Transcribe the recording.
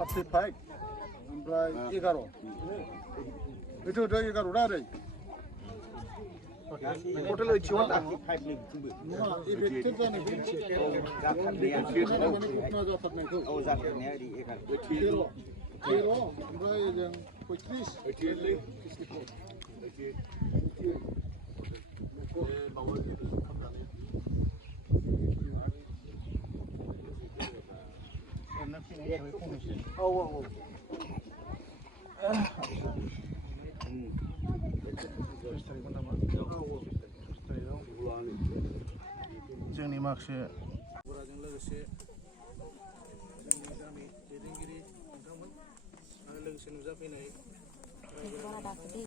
35 ओमफ्राय 11 itu udah 11 dah deh total 81 dah eviction janai oh zakarnya di 11 ओमफ्राय जों जोंनि माखासे बराजों लोगोसे जोंनि गामि दैदेनगिरि नोंथांमोन आरो लोगोसे नुजाफैनाय